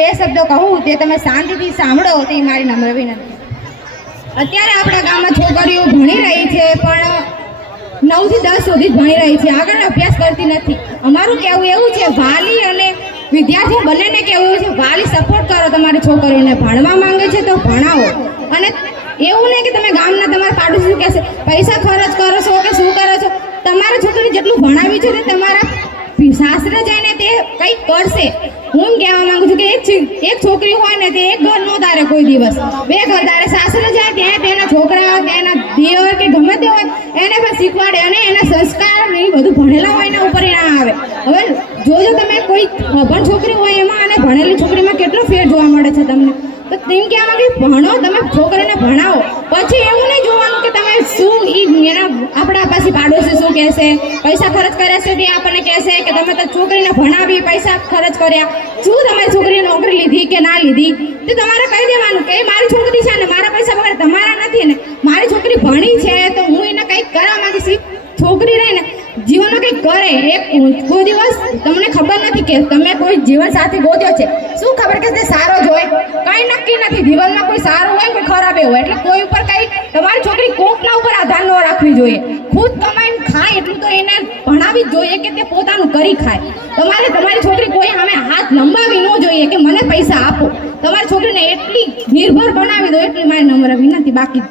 બે શબ્દો કહું તે તમે શાંતિથી સાંભળો તે મારી નમ્ર વિનંતી. અત્યારે આપણા ગામમાં છોકરીઓ ભણી રહી છે પણ 9 થી 10 સુધી જ ભણી રહી છે, આગળ અભ્યાસ કરતી નથી. અમારું કહેવું એવું છે, વાલી અને વિદ્યાર્થી બંનેને કહેવું છે, વાલી સપોર્ટ કરો તમારી છોકરીઓને. ભણવા માંગે છે તો ભણાવો. અને એવું નહીં કે તમે ગામના તમારા પાડોશી કહેશે પૈસા ખર્ચ કરો છો કે શું કરો છો. તમારા છોકરી જેટલું ભણાવી છે તે તમારા સાસરે જઈને તે કંઈક કરશે. હું કહેવા માંગુ છું કે એક છોકરી હોય ને તે એક ઘર નો તારે કોઈ દિવસ, બે ઘર તારે. સાસરે જાય ત્યાં તેના છોકરા તેના દિયર કે ગમે તે હોય એને પણ શીખવાડે અને એના સંસ્કાર ને બધું ભણેલા હોય એના ઉપર ના આવે. હવે જોજો તમે કોઈ અભણ છોકરી હોય એમાં અને ભણેલી છોકરીમાં કેટલો ફેર જોવા મળે છે તમને. તો તેમ કહેવા માંગે ભણો, તમે છોકરીને ભણાવો. પછી એવું નહીં જોવાનું કે તમે શું એના આપણા પાસે પાડોશી શું કહેશે, પૈસા ખર્ચ કરે છે તે આપણને કહેશે કે તમે તો છોકરીને ભણાવી પૈસા ખર્ચ કર્યા. શું તમારી છોકરીએ નોકરી લીધી કે ના લીધી તે તમારે કહી દેવાનું કે મારી છોકરી છે ને મારા પૈસા વગર તમારા નથી ને મારી છોકરી ભણી છે તો હું એને કંઈક કરવા માંગીશ. છોકરી રહીને જીવનમાં કંઈક કરે. કોઈ દિવસ તમને ખબર નથી કે તમે કોઈ જીવન સાથી ગોત્યો છે, શું ખબર કે તે સારો જ હોય, કંઈ નક્કી નથી. જીવનમાં કોઈ સારું હોય કોઈ ખરાબ હોય, એટલે કોઈ ઉપર કંઈ તમારી છોકરી કોકના ઉપર આધાર ન રાખવી જોઈએ. ખુદ કમાઈને ખાય એટલું તો એને ભણાવી જ જોઈએ કે તે પોતાનું કરી ખાય. તમારે તમારી છોકરી કોઈ સામે હાથ લંબાવી ન જોઈએ કે મને પૈસા આપો. તમારી છોકરીને એટલી નિર્ભર બનાવી દો, એટલી મારી નમ્ર વિનંતી. બાકી